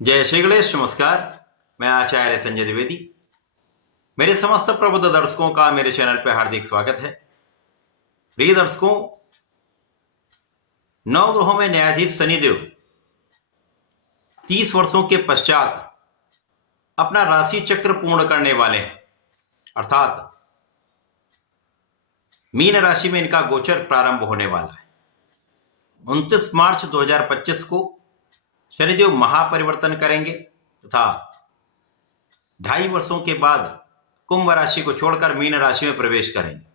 जय श्री गणेश। नमस्कार। मैं आचार्य संजय द्विवेदी। मेरे समस्त प्रबुद्ध दर्शकों का मेरे चैनल पर हार्दिक स्वागत है। प्रिय दर्शकों, नवग्रहों में न्यायाधीश शनिदेव 30 वर्षों के पश्चात अपना राशि चक्र पूर्ण करने वाले हैं, अर्थात मीन राशि में इनका गोचर प्रारंभ होने वाला है। 29 मार्च 2025 को शनिदेव महापरिवर्तन करेंगे तथा 2.5 वर्षों के बाद कुंभ राशि को छोड़कर मीन राशि में प्रवेश करेंगे।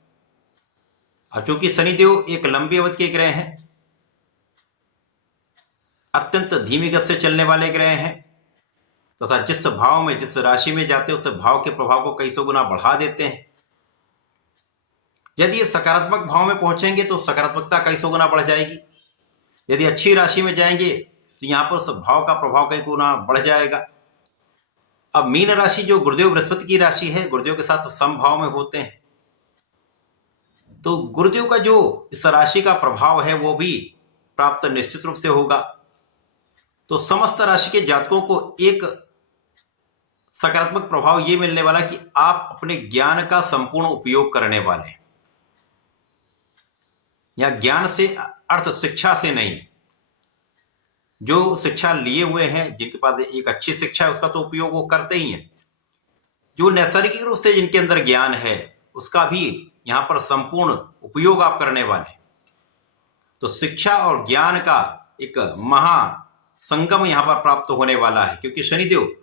अब चूंकि शनिदेव एक लंबी अवधि के ग्रह हैं, अत्यंत धीमी गति से चलने वाले ग्रह हैं तथा जिस भाव में जिस राशि में जाते हैं उस भाव के प्रभाव को कई सौ गुना बढ़ा देते हैं। यदि ये सकारात्मक भाव में पहुंचेंगे तो सकारात्मकता कई सौ गुना बढ़ जाएगी। यदि अच्छी राशि में जाएंगे तो यहां पर उस भाव का प्रभाव कई गुना बढ़ जाएगा। अब मीन राशि जो गुरुदेव बृहस्पति की राशि है, गुरुदेव के साथ समभाव में होते हैं, तो गुरुदेव का जो इस राशि का प्रभाव है वो भी प्राप्त निश्चित रूप से होगा। तो समस्त राशि के जातकों को एक सकारात्मक प्रभाव ये मिलने वाला कि आप अपने ज्ञान का संपूर्ण उपयोग करने वाले हैं। या ज्ञान से अर्थ शिक्षा से नहीं, जो शिक्षा लिए हुए हैं, जिनके पास एक अच्छी शिक्षा है उसका तो उपयोग वो करते ही हैं। जो नैसर्गिक रूप से जिनके अंदर ज्ञान है उसका भी यहां पर संपूर्ण उपयोग आप करने वाले। तो शिक्षा और ज्ञान का एक महासंगम यहां पर प्राप्त होने वाला है, क्योंकि शनिदेव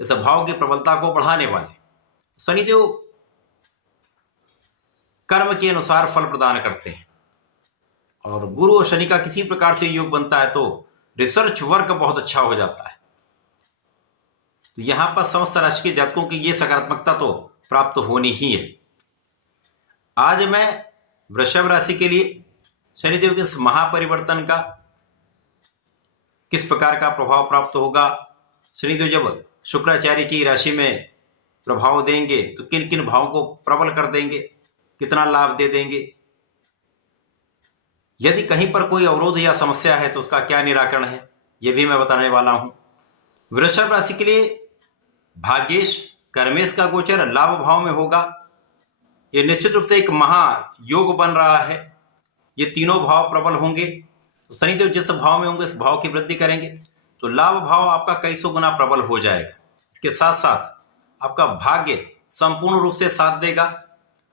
इस भाव की प्रबलता को बढ़ाने वाले। शनिदेव कर्म के अनुसार फल प्रदान करते हैं और गुरु और शनि का किसी प्रकार से योग बनता है तो रिसर्च वर्क बहुत अच्छा हो जाता है। तो यहां पर समस्त राशि के जातकों की यह सकारात्मकता तो प्राप्त होनी ही है। आज मैं वृषभ राशि के लिए शनिदेव के इस महापरिवर्तन का किस प्रकार का प्रभाव प्राप्त होगा, शनिदेव जब शुक्राचार्य की राशि में प्रभाव देंगे तो किन किन भावों को प्रबल कर देंगे, कितना लाभ दे देंगे, यदि कहीं पर कोई अवरोध या समस्या है तो उसका क्या निराकरण है, यह भी मैं बताने वाला हूं। वृषभ राशि के लिए भाग्येश कर्मेश का गोचर लाभ भाव में होगा। यह निश्चित रूप से एक महायोग बन रहा है। ये तीनों भाव प्रबल होंगे तो शनिदेव जिस भाव में होंगे इस भाव की वृद्धि करेंगे तो लाभ भाव आपका कई सौ गुना प्रबल हो जाएगा। इसके साथ साथ आपका भाग्य संपूर्ण रूप से साथ देगा।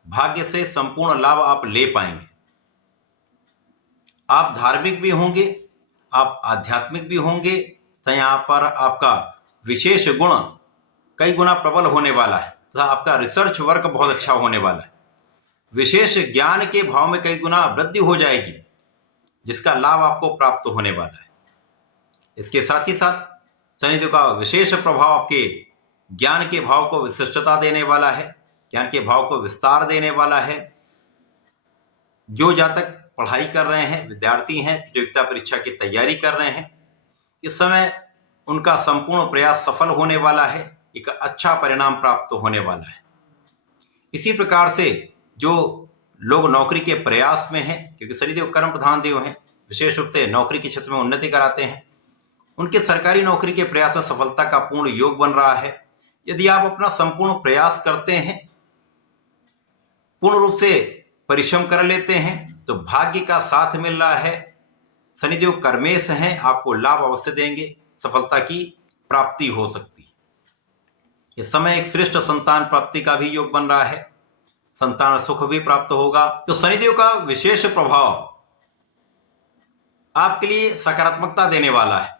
भाग्य से संपूर्ण लाभ आप ले पाएंगे। आप धार्मिक भी होंगे, आप आध्यात्मिक भी होंगे, तो यहां पर आपका विशेष गुण कई गुना प्रबल होने वाला है तथा आपका रिसर्च वर्क बहुत अच्छा होने वाला है। विशेष ज्ञान के भाव में कई गुना वृद्धि हो जाएगी जिसका लाभ आपको प्राप्त होने वाला है। इसके साथ ही साथ शनिदेव का विशेष प्रभाव आपके ज्ञान के भाव को विशिष्टता देने वाला है, ज्ञान के भाव को विस्तार देने वाला है। जो जातक पढ़ाई कर रहे हैं, विद्यार्थी हैं, प्रतियोगिता परीक्षा की तैयारी कर रहे हैं, इस समय उनका संपूर्ण प्रयास सफल होने वाला है, एक अच्छा परिणाम प्राप्त होने वाला है। इसी प्रकार से जो लोग नौकरी के प्रयास में हैं, क्योंकि शनिदेव कर्म प्रधान देव हैं, विशेष रूप से नौकरी के क्षेत्र में उन्नति कराते हैं, उनके सरकारी नौकरी के प्रयास में सफलता का पूर्ण योग बन रहा है। यदि आप अपना संपूर्ण प्रयास करते हैं, पूर्ण रूप से परिश्रम कर लेते हैं तो भाग्य का साथ मिल रहा है। शनिदेव कर्मेश हैं, आपको लाभ अवश्य देंगे, सफलता की प्राप्ति हो सकती है। इस समय एक श्रेष्ठ संतान प्राप्ति का भी योग बन रहा है, संतान सुख भी प्राप्त होगा। तो शनिदेव का विशेष प्रभाव आपके लिए सकारात्मकता देने वाला है।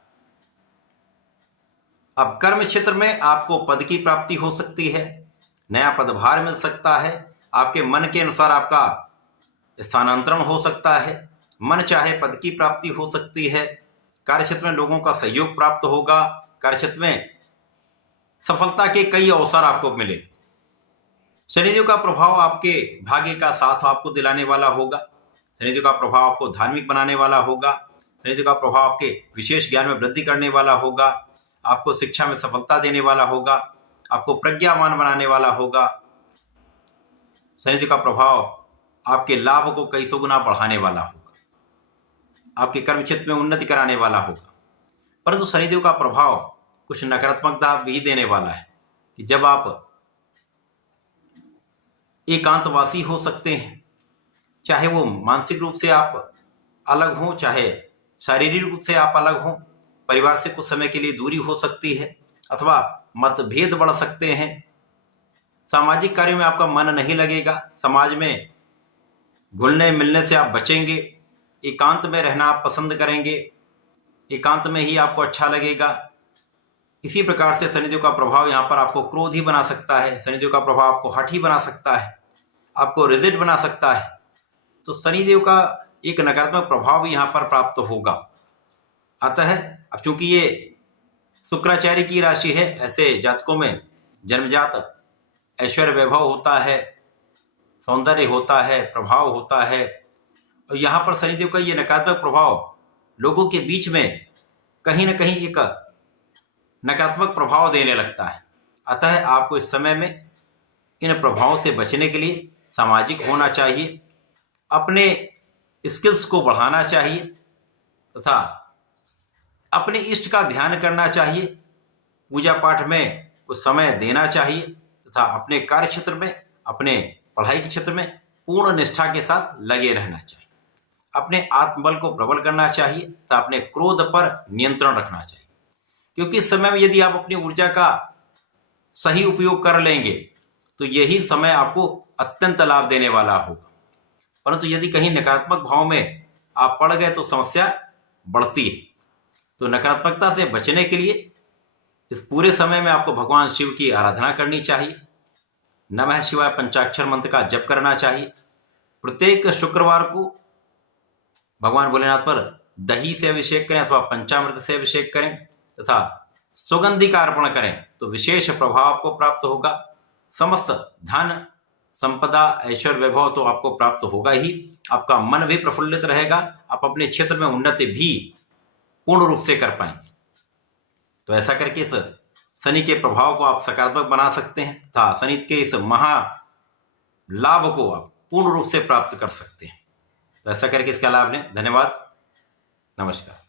अब कर्म क्षेत्र में आपको पद की प्राप्ति हो सकती है, नया पदभार मिल सकता है, आपके मन के अनुसार आपका स्थानांतरण हो सकता है, मन चाहे पद की प्राप्ति हो सकती है, कार्यक्षेत्र में लोगों का सहयोग प्राप्त होगा, कार्यक्षेत्र में सफलता के कई अवसर आपको मिलेंगे। शनिदेव का प्रभाव आपके भाग्य का साथ आपको दिलाने वाला होगा। शनिदेव का प्रभाव आपको धार्मिक बनाने वाला होगा। शनिदेव का प्रभाव आपके विशेष ज्ञान में वृद्धि करने वाला होगा, आपको शिक्षा में सफलता देने वाला होगा, आपको प्रज्ञावान बनाने वाला होगा। शनिदेव का प्रभाव आपके लाभ को कई सौ गुना बढ़ाने वाला होगा, आपके कर्म क्षेत्र में उन्नति कराने वाला होगा। परंतु शनिदेव का प्रभाव कुछ नकारात्मकता भी देने वाला है कि जब आप एकांतवासी हो सकते हैं, चाहे वो मानसिक रूप से आप अलग हों, चाहे शारीरिक रूप से आप अलग हों, परिवार से कुछ समय के लिए दूरी हो सकती है अथवा मतभेद बढ़ सकते हैं, सामाजिक कार्यों में आपका मन नहीं लगेगा, समाज में घुलने मिलने से आप बचेंगे, एकांत में रहना आप पसंद करेंगे, एकांत में ही आपको अच्छा लगेगा। इसी प्रकार से शनिदेव का प्रभाव यहाँ पर आपको क्रोधी बना सकता है, शनिदेव का प्रभाव आपको हठी बना सकता है, आपको रिजिड बना सकता है। तो शनिदेव का एक नकारात्मक प्रभाव भी यहाँ पर प्राप्त होगा। अतः अब चूंकि ये शुक्राचार्य की राशि है, ऐसे जातकों में जन्मजात ऐश्वर्य वैभव होता है, सौंदर्य होता है, प्रभाव होता है। और यहाँ पर शनिदेव का ये नकारात्मक प्रभाव लोगों के बीच में कहीं ना कहीं एक नकारात्मक प्रभाव देने लगता है। अतः आपको इस समय में इन प्रभावों से बचने के लिए सामाजिक होना चाहिए, अपने स्किल्स को बढ़ाना चाहिए तथा अपने इष्ट का ध्यान करना चाहिए, पूजा पाठ में कुछ समय देना चाहिए तथा अपने कार्य क्षेत्र में, अपने पढ़ाई के क्षेत्र में पूर्ण निष्ठा के साथ लगे रहना चाहिए। अपने आत्मबल को प्रबल करना चाहिए तथा अपने क्रोध पर नियंत्रण रखना चाहिए, क्योंकि इस समय में यदि आप अपनी ऊर्जा का सही उपयोग कर लेंगे तो यही समय आपको अत्यंत लाभ देने वाला होगा। परंतु यदि कहीं नकारात्मक भाव में आप पड़ गए तो समस्या बढ़ती है। तो नकारात्मकता से बचने के लिए इस पूरे समय में आपको भगवान शिव की आराधना करनी चाहिए, नमः शिवाय पंचाक्षर मंत्र का जप करना चाहिए। प्रत्येक शुक्रवार को भगवान भोलेनाथ पर दही से अभिषेक करें अथवा पंचामृत से अभिषेक करें तथा सुगंधि का अर्पण करें तो विशेष प्रभाव आपको प्राप्त होगा। समस्त धन संपदा ऐश्वर्य वैभव तो आपको प्राप्त होगा ही, आपका मन भी प्रफुल्लित रहेगा, आप अपने क्षेत्र में उन्नति भी पूर्ण रूप से कर पाएंगे। तो ऐसा करके इस शनि के प्रभाव को आप सकारात्मक बना सकते हैं तथा शनि के इस महा लाभ को आप पूर्ण रूप से प्राप्त कर सकते हैं। तो ऐसा करके इसका लाभ लें। धन्यवाद, नमस्कार।